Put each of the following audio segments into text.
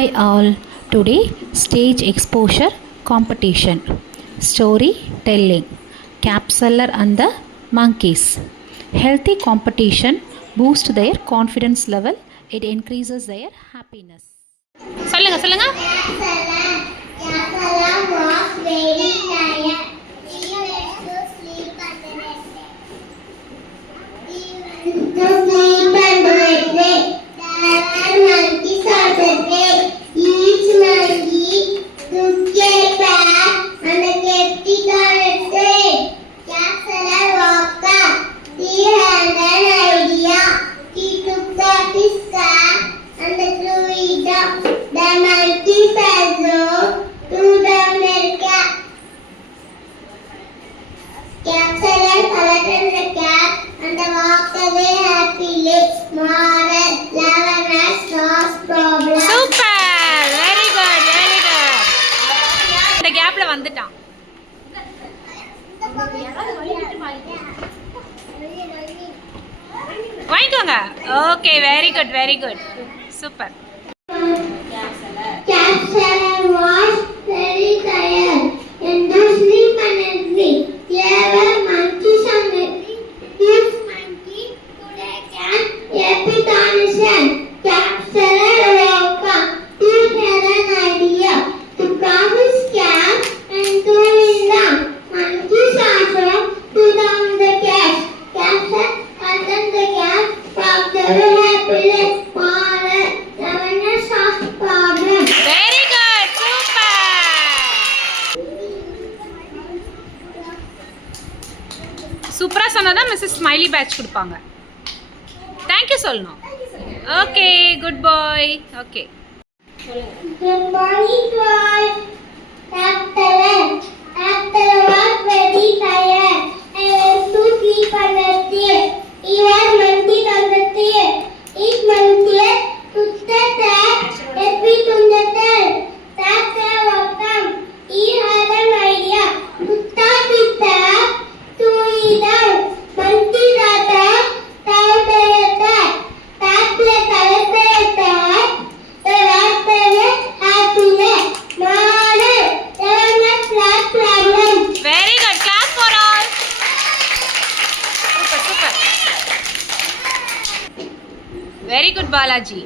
Hi all. Today stage exposure competition. Story telling. Capsular and the monkeys. Healthy competition boosts their confidence level. It increases their happiness. சொல்லுங்க சொல்லுங்க. was very tired. He went to sleep under a tree. There were monkeys on the tree. Each monkey took a bag and kept it on its head. Capsular woke up. He had an idea. He took out his cap and threw it up. The monkey fell down, threw down their cap. Capsular collected the cap and walked away happily. Moral: Lavanas solves problem. Super. Very good. Very good. இந்த கேப்ல வந்துட்டான். வாங்கிக்கோங்க. Okay very good very good super. Capsular was very tired and to sleep on a tree. There were monkeys on the tree. Each monkey put a cap, kept it on his head. Capsular woke up. He had an idea. Took off his cap and threw it down. Monkeys also threw down the cap. Capsular uttered the cap, walked away happily. Moral: Lavanas solves problem. Very good super. சூப்பரா சொன்னதா Mrs smiley batch கொடுப்பாங்க. Thank you சொல்லணும். Okay good bye. Okay Good morning to all. After was very tired. I went to sleep on the tree. He had monkeys on the tree. Each monkey took the tag, kept it on the tail. After woke up, he had an idea. Took out his tag, threw it down. Monkeys are tag, tied by a tag. Tag play tied by a tag. The rat player had to let. Moral: Lavanas solves problem. Very good class for all. Super super. Very good Balaji.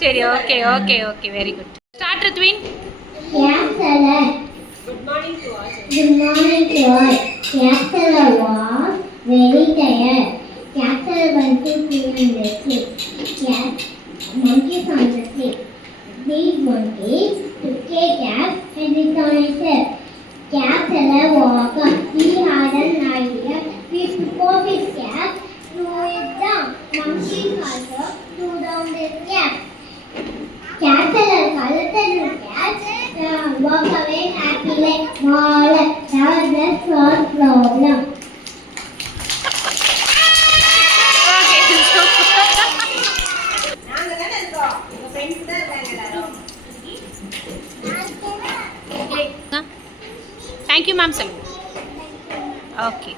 சரி okay okay okay very good. Start Rithvin. Capsular. Good morning to all. Capsular was very tired. Capsular went to sleep in the tree. Monkeys on the tree. These monkeys took a cap and it on his head. Capsular woke up. He had an idea. He took off his cap, threw it down. Monkeys also threw down their cap. Capsular collected the cats and walked away happily. Moral: Lavanas solves problem. Okay super. Thank you ma'am சொல்லுங்க. Okay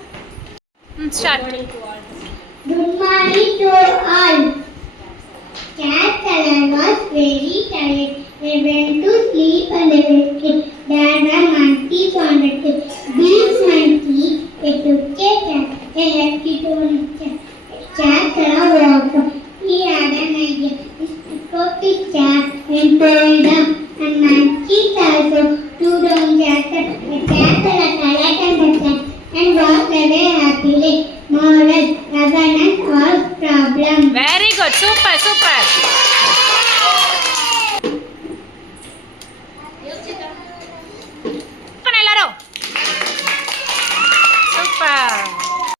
start. Good morning to all. Capsular was very tired. They went to sleep on the tree. There were monkeys on the tree. These monkeys, they took a cap, they left it on its head. Capsular woke up. He had an idea. He took off his cap and threw it down. And monkeys also threw down their cap. The capsular collected the cap and walked away happily. Moral: Lavanas solves problem. Very good super super.